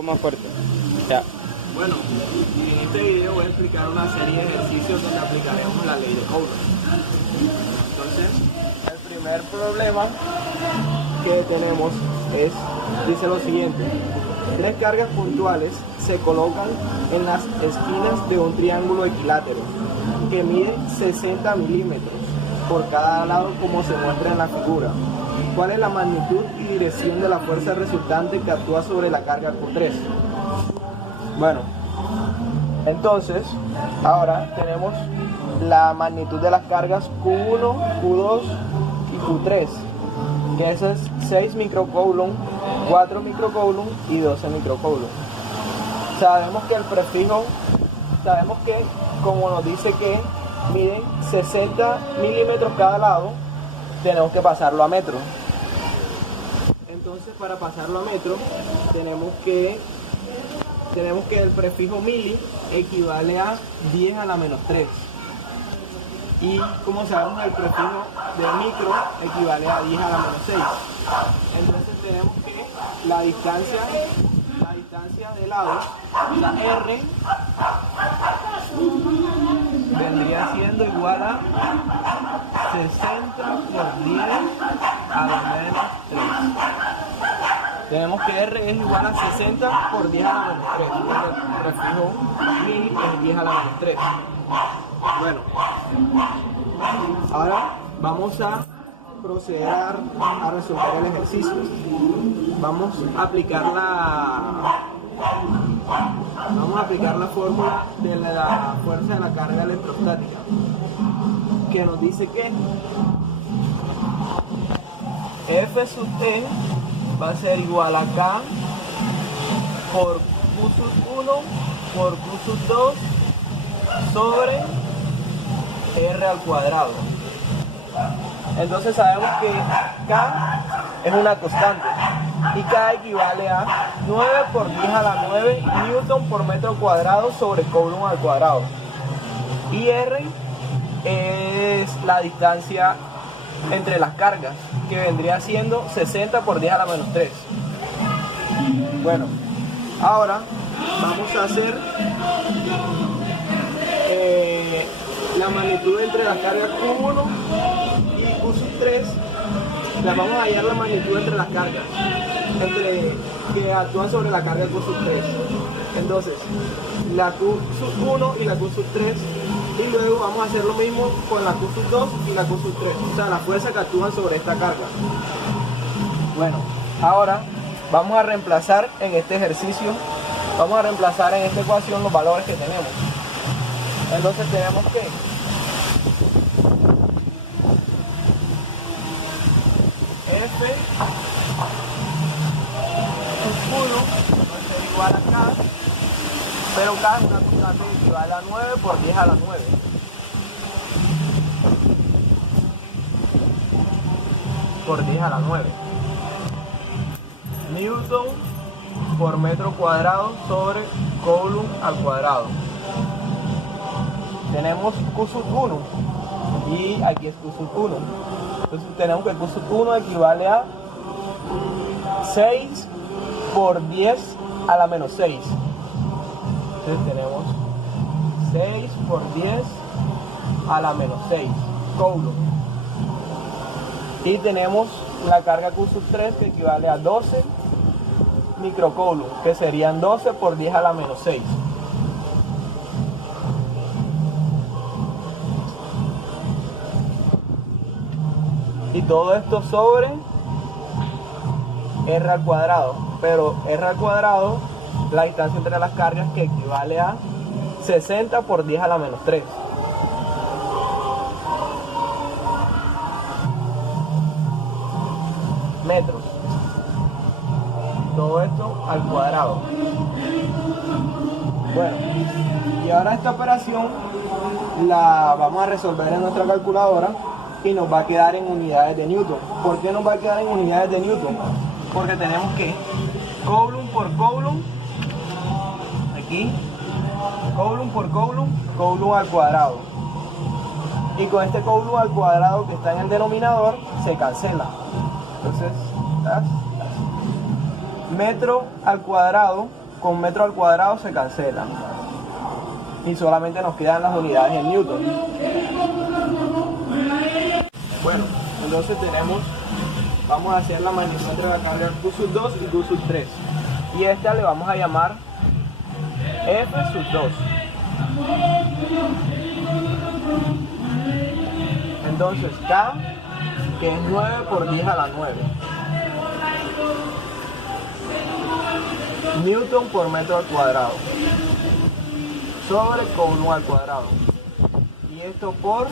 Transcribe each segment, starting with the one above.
O más fuerte. Ya. Bueno, en este video voy a explicar una serie de ejercicios donde aplicaremos la ley de Coulomb. Entonces, el primer problema que tenemos dice lo siguiente: tres cargas puntuales se colocan en las esquinas de un triángulo equilátero que mide 60 milímetros por cada lado, como se muestra en la figura. ¿Cuál es la magnitud y dirección de la fuerza resultante que actúa sobre la carga Q3? Bueno, entonces ahora tenemos la magnitud de las cargas Q1, Q2 y Q3, que eso es 6 microcoulomb, 4 microcoulomb y 12 microcoulomb. Sabemos que como nos dice que miden 60 milímetros cada lado, tenemos que pasarlo a metro. Entonces, para pasarlo a metro, tenemos que el prefijo mili equivale a 10 a la menos 3. Y como sabemos, el prefijo de micro equivale a 10 a la menos 6. Entonces tenemos que la distancia de lado, la R, vendría siendo igual a 60 por 10 a la menos 3. Tenemos que R es igual a 60 por 10 a la menos 3, porque el prefijo mil es 10 a la menos 3. Bueno, ahora vamos a proceder a resolver el ejercicio. Vamos a aplicar la fórmula de la fuerza de la carga electrostática, que nos dice que F sub T va a ser igual a K por Q sub 1 por Q sub 2 sobre R al cuadrado. Entonces sabemos que K es una constante y K equivale a 9 por 10 a la 9 newton por metro cuadrado sobre coulomb al cuadrado. Y R es la distancia entre las cargas, que vendría siendo 60 por 10 a la menos 3. Bueno, ahora vamos a hacer la magnitud entre las cargas Q1 y Q sub 3. Vamos a hallar la magnitud entre las cargas que actúan sobre la carga Q sub 3. Entonces, la Q sub 1 y la Q sub 3, y luego vamos a hacer lo mismo con la Q sub 2 y la Q sub 3, o sea, la fuerza que actúan sobre esta carga. Bueno, ahora vamos a reemplazar en este ejercicio, vamos a reemplazar en esta ecuación los valores que tenemos. Entonces tenemos que F sub 1 va a ser igual a K, pero K es una constante que equivale a 9 por 10 a la 9. Por 10 a la 9. Newton por metro cuadrado sobre coulomb al cuadrado. Tenemos Q sub 1 y aquí es Q sub 1. Entonces tenemos que Q sub 1 equivale a 6 por 10 a la menos 6. Entonces tenemos 6 por 10 a la menos 6 coulomb. Y tenemos la carga Q sub 3 que equivale a 12 microcoulomb, que serían 12 por 10 a la menos 6. Y todo esto sobre R al cuadrado, pero R al cuadrado, la distancia entre las cargas, que equivale a 60 por 10 a la menos 3. Metros. Todo esto al cuadrado. Bueno, y ahora esta operación la vamos a resolver en nuestra calculadora y nos va a quedar en unidades de Newton. ¿Por qué nos va a quedar en unidades de Newton? Porque tenemos que coulomb por coulomb, aquí, coulomb por coulomb, coulomb al cuadrado. Y con este coulomb al cuadrado que está en el denominador se cancela. Entonces, metro al cuadrado con metro al cuadrado se cancelan y solamente nos quedan las unidades en newton. Bueno, entonces vamos a hacer la magnitud entre la carga Q2 y Q3, y esta le vamos a llamar F2. Entonces K, que es 9 por 10 a la 9 newton por metro al cuadrado, sobre Coulomb al cuadrado, y esto por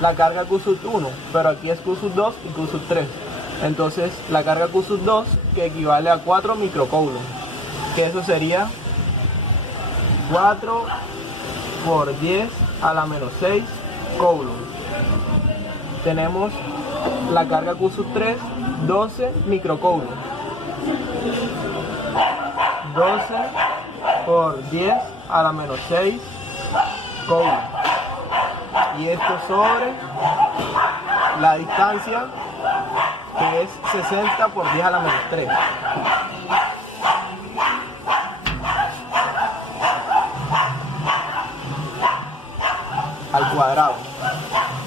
la carga Q1, pero aquí es Q2 y Q3. Entonces la carga Q2, que equivale a 4 microcoulomb, que eso sería 4 por 10 a la menos 6 coulomb. Tenemos la carga Q3, 12 microcoulomb. 12 por 10 a la menos 6 coulomb. Y esto sobre la distancia, que es 60 por 10 a la menos 3. Al cuadrado.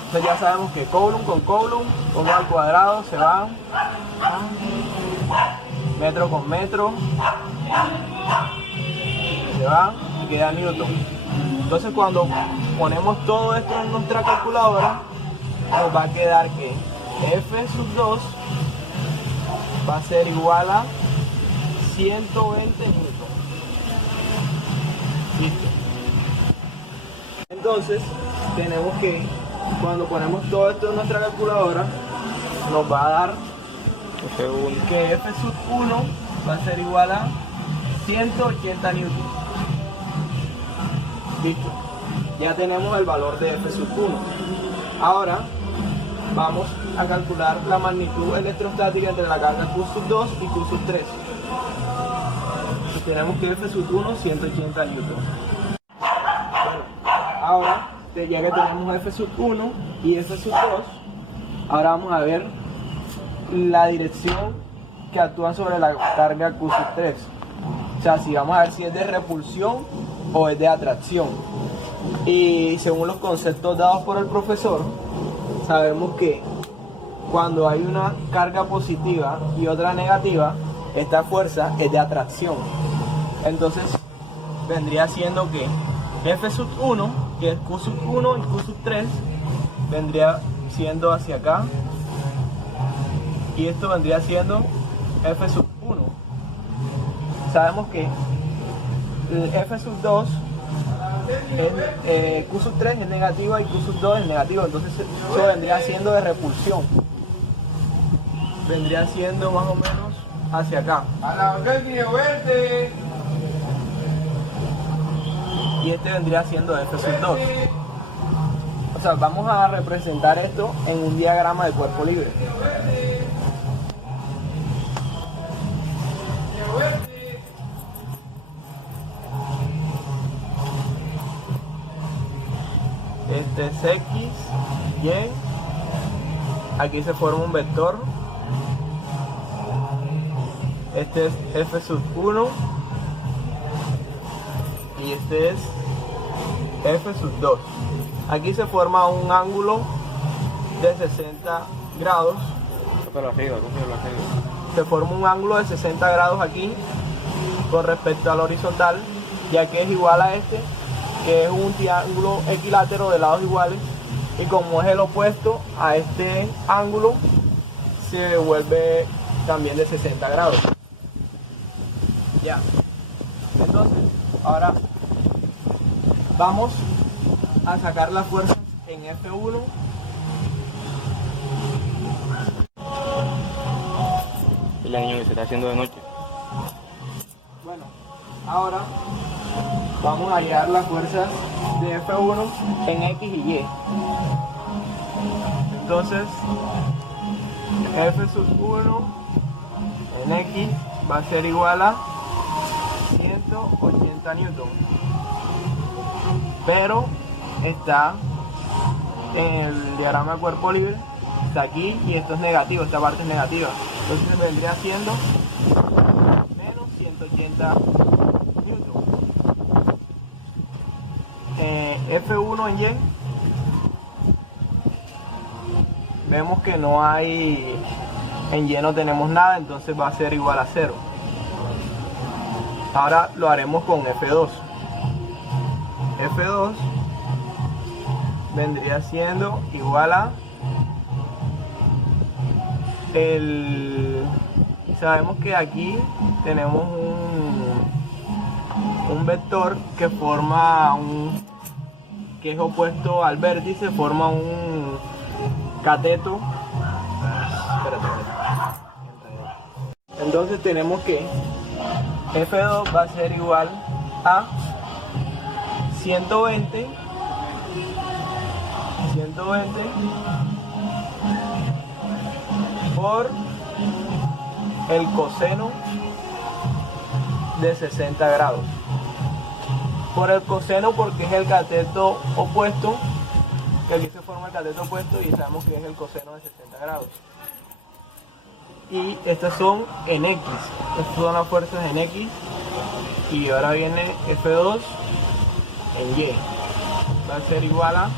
Entonces ya sabemos que coulomb con coulomb, 1 al cuadrado, se van metro con metro, se van y queda newton. Entonces cuando ponemos todo esto en nuestra calculadora, nos va a quedar que F2 va a ser igual a 120 newton. Listo. Entonces tenemos que, cuando ponemos todo esto en nuestra calculadora, nos va a dar que F1 va a ser igual a 180 newton. Listo. Ya tenemos el valor de F1. Ahora vamos a calcular la magnitud electrostática entre la carga Q2 y Q3. Tenemos que F1 180 newton. Ahora, ya que tenemos F1 y F2, ahora vamos a ver la dirección que actúa sobre la carga Q3. O sea, si vamos a ver si es de repulsión o es de atracción. Y según los conceptos dados por el profesor, sabemos que cuando hay una carga positiva y otra negativa, esta fuerza es de atracción. Entonces vendría siendo que F1, que es Q1 y Q3, vendría siendo hacia acá, y esto vendría siendo F1. Sabemos que el F2 es, Q3 es negativa y Q2 es negativo, entonces eso vendría siendo de repulsión. Vendría siendo más o menos hacia acá. Y este vendría siendo F2. O sea, vamos a representar esto en un diagrama de cuerpo libre. Este es X, Y, aquí se forma un vector, este es F1 y este es F2. Aquí se forma un ángulo de 60 grados. Se forma un ángulo de 60 grados aquí con respecto al horizontal, ya que es igual a este, que es un triángulo equilátero de lados iguales, y como es el opuesto a este ángulo, se vuelve también de 60 grados. Ya. Entonces, ahora vamos a sacar las fuerzas en F1. El año que se está haciendo de noche. Bueno, ahora vamos a hallar las fuerzas de F1 en X y Y. Entonces, F1 en X va a ser igual a 180 newton. Pero está en el diagrama de cuerpo libre, está aquí y esto es negativo, esta parte es negativa. Entonces vendría siendo menos 180 F1 en Y, vemos que no hay, en Y no tenemos nada, entonces va a ser igual a 0. Ahora lo haremos con F2. F2 vendría siendo igual a sabemos que aquí tenemos un vector que forma que es opuesto al vértice, forma un cateto. Entonces tenemos que F2 va a ser igual a 120 por el coseno de 60 grados. Por el coseno porque es el cateto opuesto, que aquí se forma el cateto opuesto y sabemos que es el coseno de 60 grados. Y estas son en X, estas son las fuerzas en X, y ahora viene F2 en Y. Va a ser igual a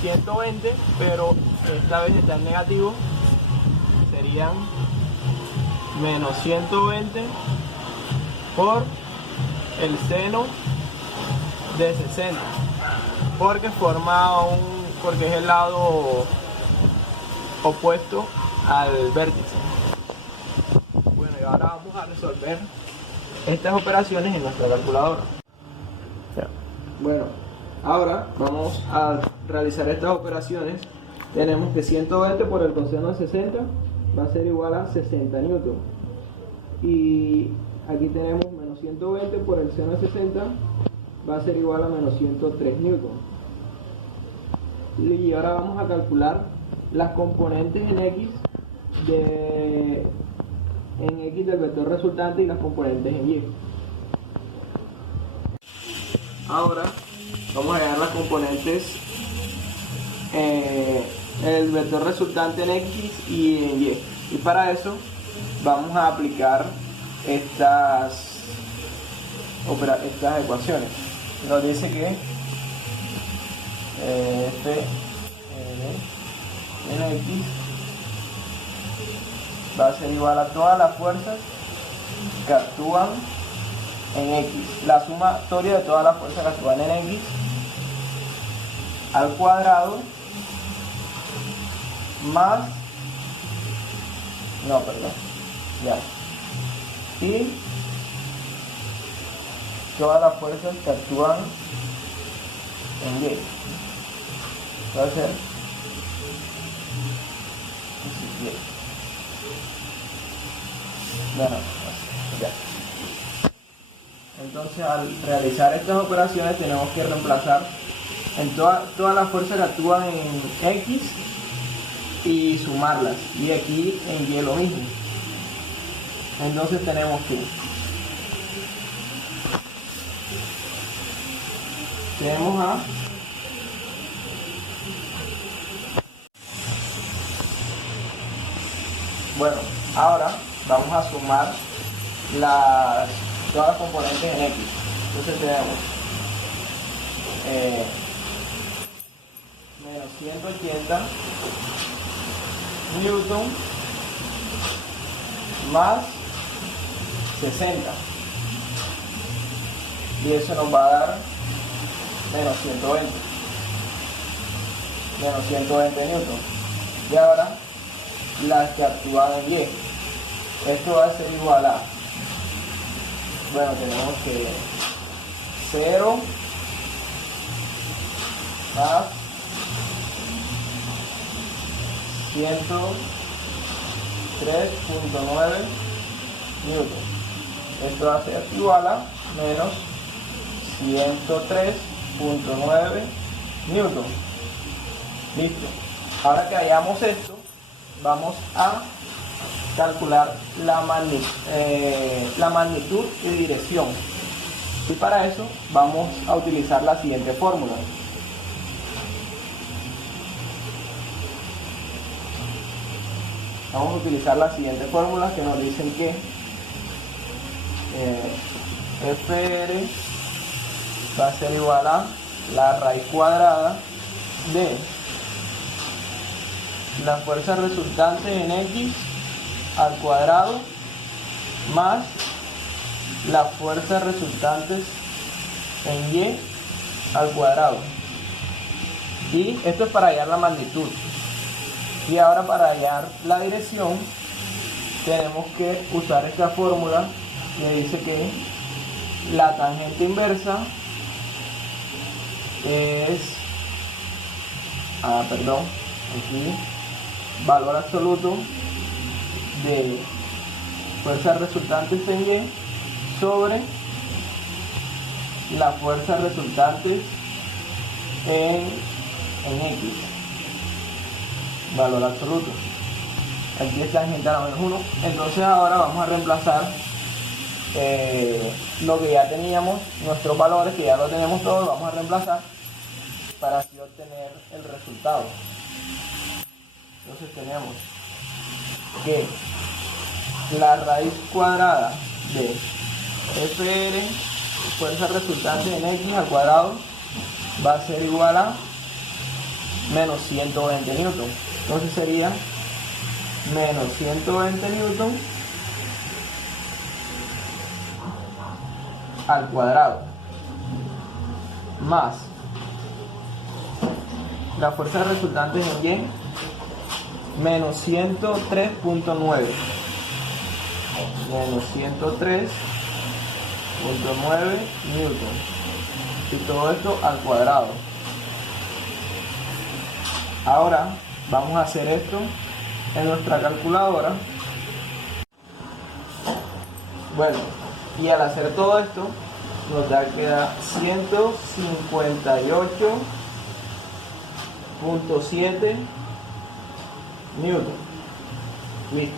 120, pero esta vez está en negativo, serían menos 120 por el seno de 60, porque es el lado opuesto al vértice. Bueno, y ahora vamos a resolver estas operaciones en nuestra calculadora. Bueno, ahora vamos a realizar estas operaciones. Tenemos que 120 por el coseno de 60 va a ser igual a 60 newton. Y aquí tenemos menos 120 por el seno de 60 va a ser igual a menos 103 newton. Y ahora vamos a calcular las componentes en X del vector resultante y las componentes en Y. Ahora vamos a hallar las componentes el vector resultante en X y en Y. Y para eso vamos a aplicar estas ecuaciones. Nos dice que F en X va a ser igual a todas las fuerzas que actúan en X, la sumatoria de todas las fuerzas que actúan en X al cuadrado más y todas las fuerzas que actúan en Y. Va a ser entonces al realizar estas operaciones tenemos que reemplazar en todas las fuerzas que actúan en X y sumarlas, y aquí en Y lo mismo. Entonces tenemos que bueno, ahora vamos a sumar todas las componentes en X. Entonces tenemos menos 180 newton más 60, y eso nos va a dar menos 120 newton. Y ahora las que actúan en Y, esto va a ser igual a, bueno, tenemos que 0 más 103.9 newton. Esto va a ser igual a menos 103.9 newton. Listo. Ahora que hayamos esto, vamos a calcular la magnitud y dirección. Y para eso vamos a utilizar la siguiente fórmula. Vamos a utilizar la siguiente fórmula que nos dicen que FR va a ser igual a la raíz cuadrada de la fuerza resultante en X al cuadrado más las fuerzas resultantes en Y al cuadrado. Y esto es para hallar la magnitud. Y ahora para hallar la dirección tenemos que usar esta fórmula que dice que la tangente inversa es aquí valor absoluto de fuerzas resultantes en Y sobre las fuerzas resultantes en X, valor absoluto. Aquí es tangente a la menos 1. Entonces ahora vamos a reemplazar lo que ya teníamos, nuestros valores que ya lo tenemos todos, vamos a reemplazar para así obtener el resultado. Entonces tenemos que la raíz cuadrada de Fr, fuerza resultante en X al cuadrado, va a ser igual a menos 120 newton. Entonces sería menos 120 newton al cuadrado más la fuerza resultante en Y, menos 103.9 menos 103.9 newton, y todo esto al cuadrado. Ahora vamos a hacer esto en nuestra calculadora. Bueno, y al hacer todo esto nos da que da 158.7 newton. Listo.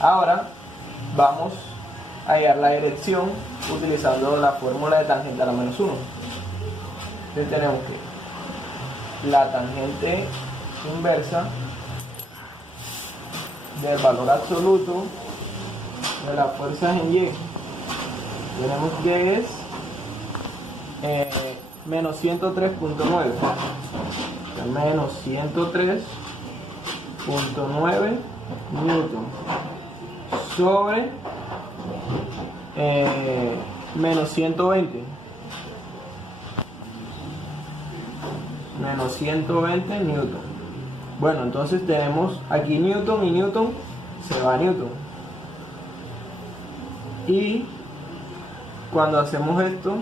Ahora vamos a hallar la dirección utilizando la fórmula de tangente a la menos 1. Entonces tenemos que la tangente inversa del valor absoluto de las fuerzas en Y, tenemos que es menos 103.9, menos 103.9 newton sobre menos 120 newton. Bueno, entonces tenemos aquí newton y newton, se va a newton, y cuando hacemos esto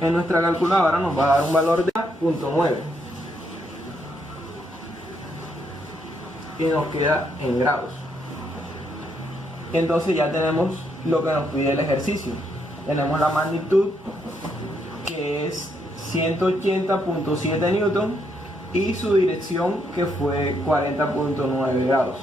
en nuestra calculadora nos va a dar un valor de 0.9 y nos queda en grados. Entonces ya tenemos lo que nos pide el ejercicio. Tenemos la magnitud, que es 180.7 newton, y su dirección, que fue 40.9 grados.